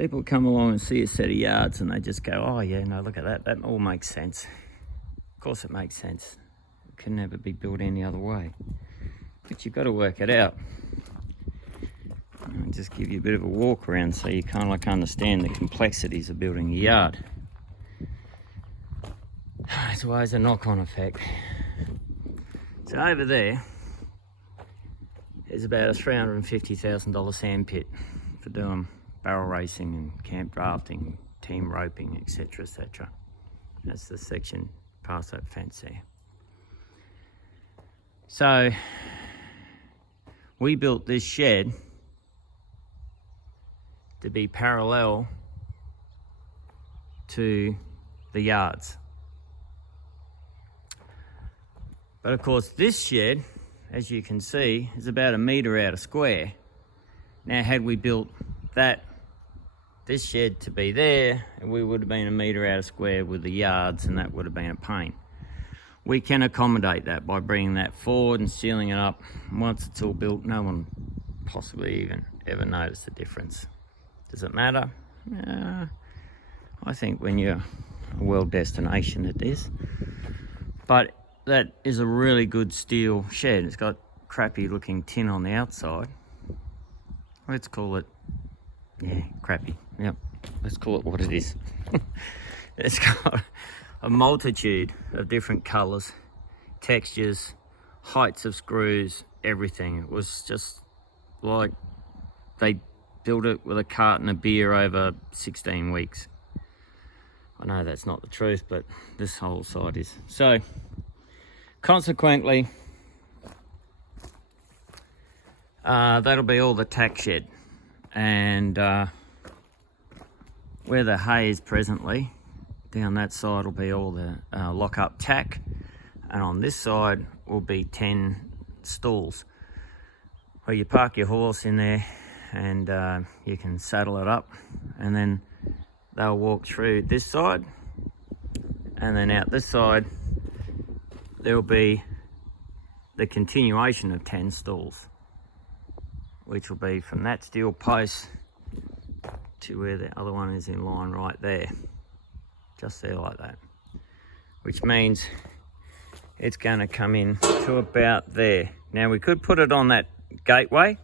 People come along and see a set of yards and they just go, oh yeah, no, look at that. That all makes sense. Of course it makes sense. It can never be built any other way. But you've got to work it out. I'll just give you a bit of a walk around so you kind of like understand the complexities of building a yard. There's always a knock-on effect. So over there is about a $350,000 sand pit for doing barrel racing and camp drafting, team roping, etc, etc. That's the section past that fence there. So we built this shed to be parallel to the yards. But of course this shed, as you can see, is about 1 metre out of square. Now had we built this shed to be there, we would have been 1 metre out of square with the yards, and that would have been a pain. We can accommodate that by bringing that forward and sealing it up. Once it's all built, no one possibly even ever notice the difference. Does it matter? I think when you're a world destination it is. But that is a really good steel shed. It's got crappy looking tin on the outside. Let's call it, yeah, crappy. Yep, let's call it what it is. It's got a multitude of different colours, textures, heights of screws, everything. It was just like they built it with a carton of beer over 16 weeks. I know that's not the truth, but this whole side is. So, consequently, that'll be all the tack shed. And where the hay is presently, down that side will be all the lock-up tack, and on this side will be 10 stalls where you park your horse in there and you can saddle it up, and then they'll walk through this side, and then out this side there'll be the continuation of 10 stalls, which will be from that steel post to where the other one is in line right there. Just there like that. Which means it's going to come in to about there. Now we could put it on that gateway,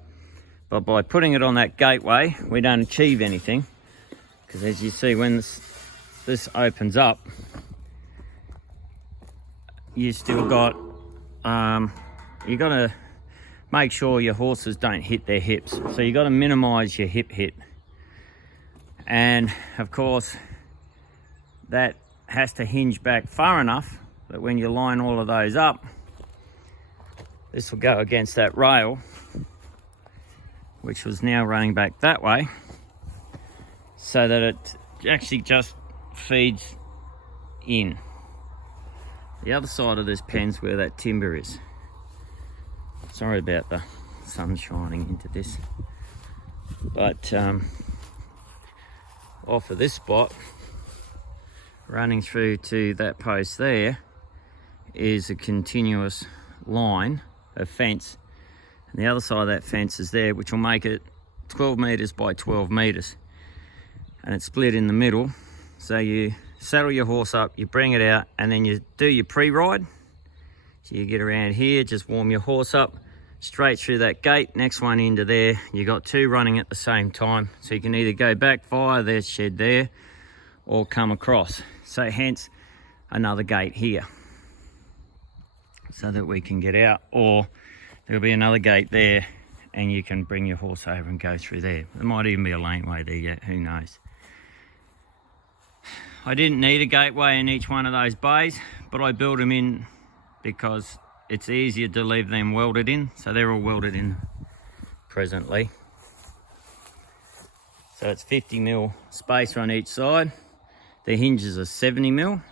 but by putting it on that gateway we don't achieve anything, because as you see, when this opens up, you still got, you got to make sure your horses don't hit their hips. So you got to minimize your hip hit. And of course, that has to hinge back far enough that when you line all of those up, this will go against that rail, which was now running back that way, so that it actually just feeds in. The other side of this pen's where that timber is. Sorry about the sun shining into this, but off of this spot, running through to that post there, is a continuous line of fence, and the other side of that fence is there, which will make it 12 metres by 12 metres, and it's split in the middle. So you saddle your horse up, you bring it out, and then you do your pre-ride. So you get around here, just warm your horse up, straight through that gate, next one into there. You got two running at the same time, so you can either go back via their shed there or come across. So hence another gate here, so that we can get out, or there'll be another gate there and you can bring your horse over and go through there. There might even be a laneway there yet, who knows. I didn't need a gateway in each one of those bays, but I built them in because it's easier to leave them welded in. So they're all welded in presently. So it's 50mm space on each side. The hinges are 70mm,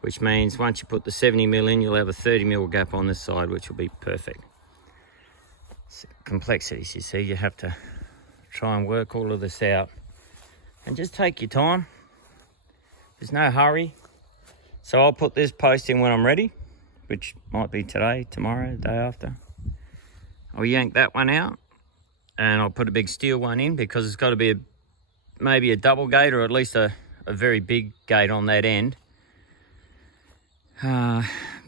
which means once you put the 70mm in, you'll have a 30mm gap on this side, which will be perfect. It's complexities, you see. You have to try and work all of this out and just take your time. There's no hurry. So I'll put this post in when I'm ready, which might be today, tomorrow, the day after. I'll yank that one out and I'll put a big steel one in, because it's got to be a maybe a double gate, or at least a very big gate on that end,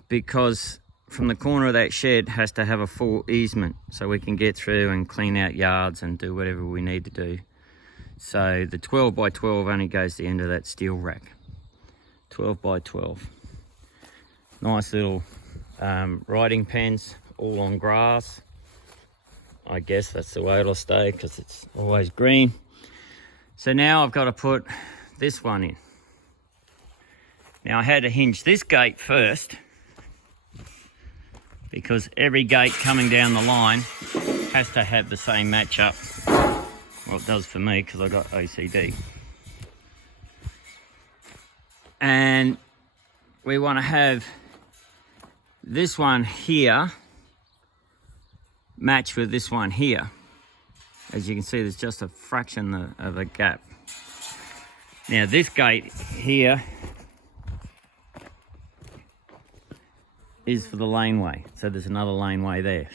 because from the corner of that shed has to have a full easement so we can get through and clean out yards and do whatever we need to do. So the 12 by 12 only goes to the end of that steel rack. 12 by 12. Nice little riding pens, all on grass. I guess that's the way it'll stay because it's always green. So now I've got to put this one in. Now I had to hinge this gate first because every gate coming down the line has to have the same match up. Well, it does for me because I got OCD. And we want to have this one here match with this one here. As you can see, there's just a fraction of a gap. Now this gate here is for the laneway, so there's another laneway there.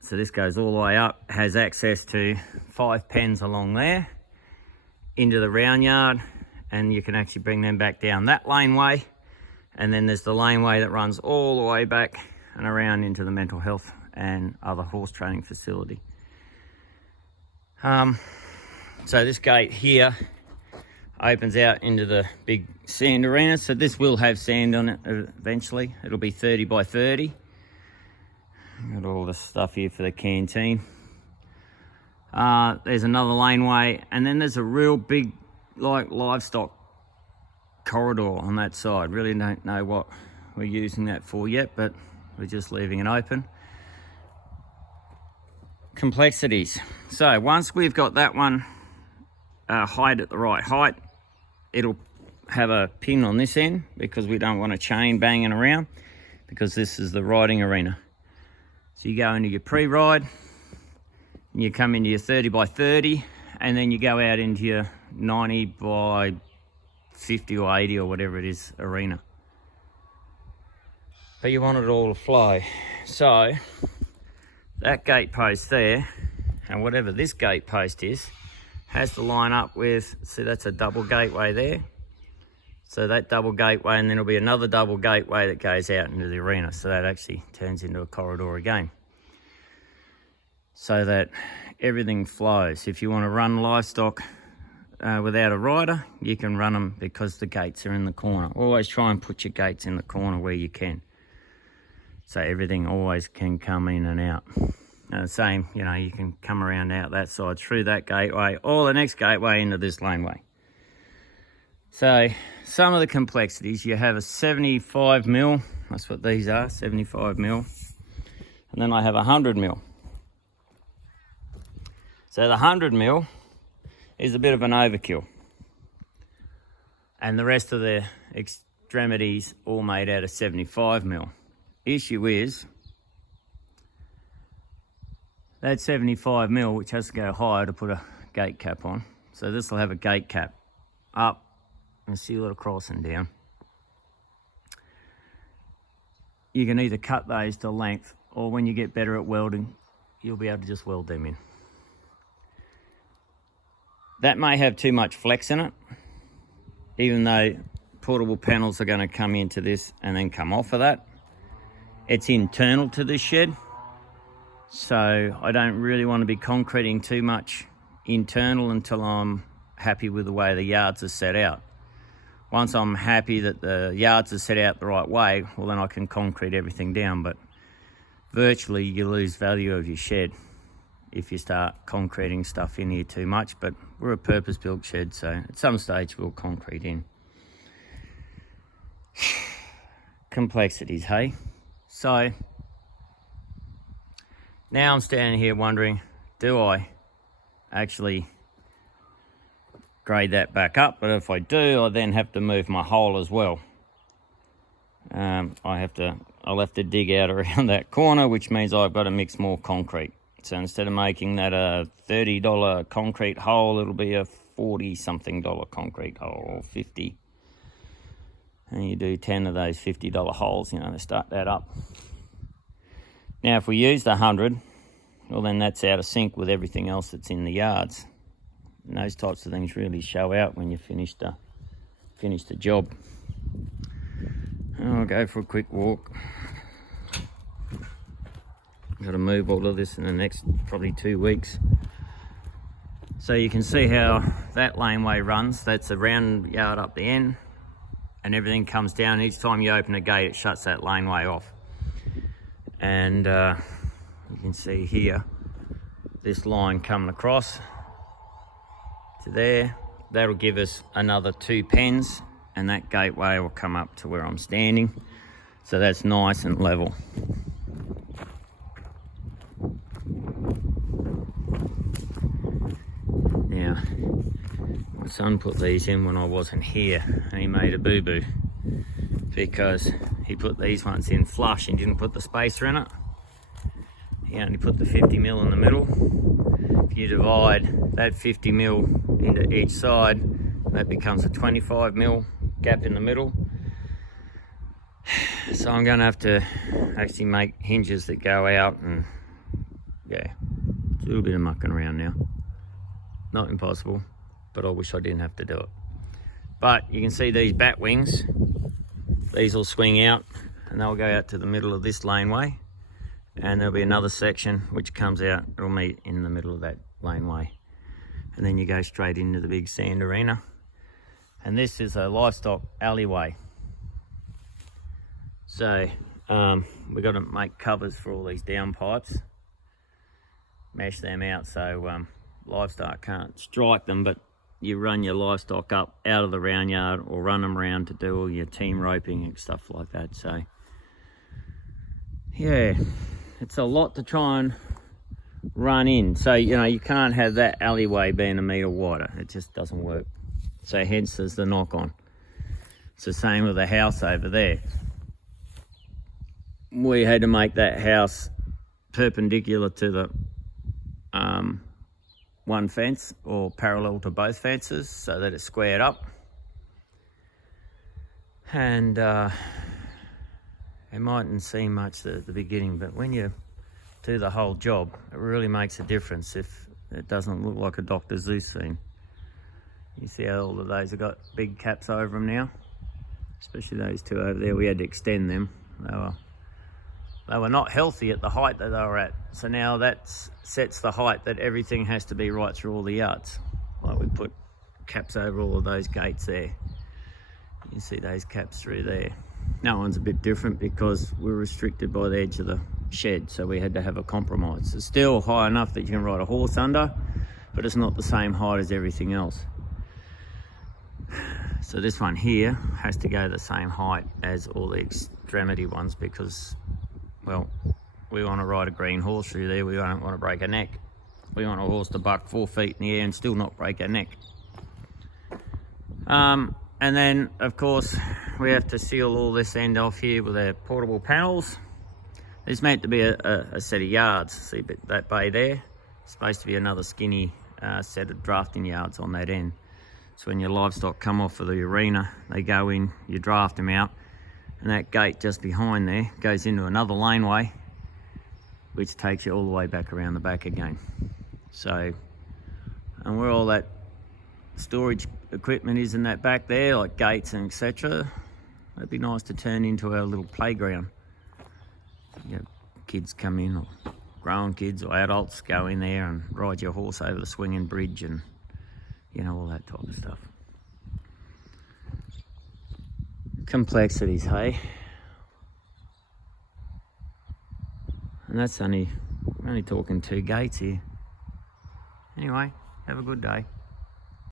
So this goes all the way up, has access to 5 pens along there into the round yard, and you can actually bring them back down that laneway. And then there's the laneway that runs all the way back and around into the mental health and other horse training facility. So this gate here opens out into the big sand arena. So this will have sand on it eventually. It'll be 30 by 30. Got all the stuff here for the canteen. There's another laneway, and then there's a real big like livestock corridor on that side. Really don't know what we're using that for yet, but we're just leaving it open. Complexities. So once we've got that one height at the right height, it'll have a pin on this end because we don't want a chain banging around, because this is the riding arena. So you go into your pre-ride, and you come into your 30 by 30, and then you go out into your 90 by 50 or 80 or whatever it is arena. But you want it all to flow. So that gate post there, and whatever this gate post is, has to line up with, see that's a double gateway there. So that double gateway, and then there'll be another double gateway that goes out into the arena. So that actually turns into a corridor again. So that everything flows. If you want to run livestock without a rider, you can run them because the gates are in the corner. Always try and put your gates in the corner where you can. So everything always can come in and out. And the same, you know, you can come around out that side through that gateway or the next gateway into this laneway. So some of the complexities, you have a 75 mil, that's what these are, 75 mil. And then I have a 100 mil. So the 100 mil is a bit of an overkill. And the rest of the extremities all made out of 75 mil. Issue is that 75 mil, which has to go higher to put a gate cap on. So this will have a gate cap up and seal it across and down. You can either cut those to length, or when you get better at welding, you'll be able to just weld them in. That may have too much flex in it, even though portable panels are going to come into this and then come off of that. It's internal to this shed, so I don't really want to be concreting too much internal until I'm happy with the way the yards are set out. Once I'm happy that the yards are set out the right way, well then I can concrete everything down, but virtually you lose value of your shed if you start concreting stuff in here too much. But we're a purpose-built shed, so at some stage we'll concrete in. Complexities, hey? So now I'm standing here wondering, do I actually grade that back up? But if I do, I then have to move my hole as well. I'll have to dig out around that corner, which means I've got to mix more concrete. So instead of making that a $30 concrete hole, it'll be a $40-something concrete hole, or 50. And you do 10 of those $50 holes, you know, to start that up. Now, if we use the 100, well then that's out of sync with everything else that's in the yards. And those types of things really show out when you finish the job. I'll go for a quick walk. Got to move all of this in the next probably 2 weeks. So you can see how that laneway runs. That's a round yard up the end, and everything comes down. Each time you open a gate, it shuts that laneway off. And you can see here, this line coming across to there. That'll give us another 2 pens, and that gateway will come up to where I'm standing. So that's nice and level. Now, my son put these in when I wasn't here, and he made a boo-boo because he put these ones in flush and didn't put the spacer in it. He only put the 50mm in the middle. If you divide that 50mm into each side, that becomes a 25mm gap in the middle. So I'm going to have to actually make hinges that go out, and yeah, it's a little bit of mucking around now. Not impossible, but I wish I didn't have to do it. But you can see these bat wings. These will swing out and they'll go out to the middle of this laneway, and there'll be another section which comes out. It'll meet in the middle of that laneway, and then you go straight into the big sand arena. And this is a livestock alleyway. So we've got to make covers for all these down pipes, mesh them out so livestock can't strike them, but you run your livestock up out of the round yard or run them around to do all your team roping and stuff like that. So yeah, it's a lot to try and run in. So, you know, you can't have that alleyway being a metre wider. It just doesn't work. So hence there's the knock on. It's the same with the house over there. We had to make that house perpendicular to the one fence, or parallel to both fences, so that it's squared up. And it mightn't seem much at the beginning, but when you do the whole job, it really makes a difference if it doesn't look like a Dr. Zeus scene. You see how all of those have got big caps over them now, especially those two over there. We had to extend them. They were not healthy at the height that they were at. So now that sets the height that everything has to be right through all the yards. Like we put caps over all of those gates there. You see those caps through there. That one's a bit different because we're restricted by the edge of the shed, so we had to have a compromise. It's still high enough that you can ride a horse under, but it's not the same height as everything else. So this one here has to go the same height as all the extremity ones because, well, we want to ride a green horse through there. We don't want to break a neck. We want a horse to buck 4 feet in the air and still not break a neck. And then, of course, we have to seal all this end off here with our portable panels. There's meant to be a set of yards. See that bay there? It's supposed to be another skinny set of drafting yards on that end. So when your livestock come off of the arena, they go in, you draft them out, and that gate just behind there goes into another laneway, which takes you all the way back around the back again. So, and where all that storage equipment is in that back there, like gates and etc., it'd be nice to turn into our little playground. You know, kids come in, or grown kids or adults go in there and ride your horse over the swinging bridge and, you know, all that type of stuff. Complexities, hey? And that's only talking 2 gates here. Anyway, have a good day.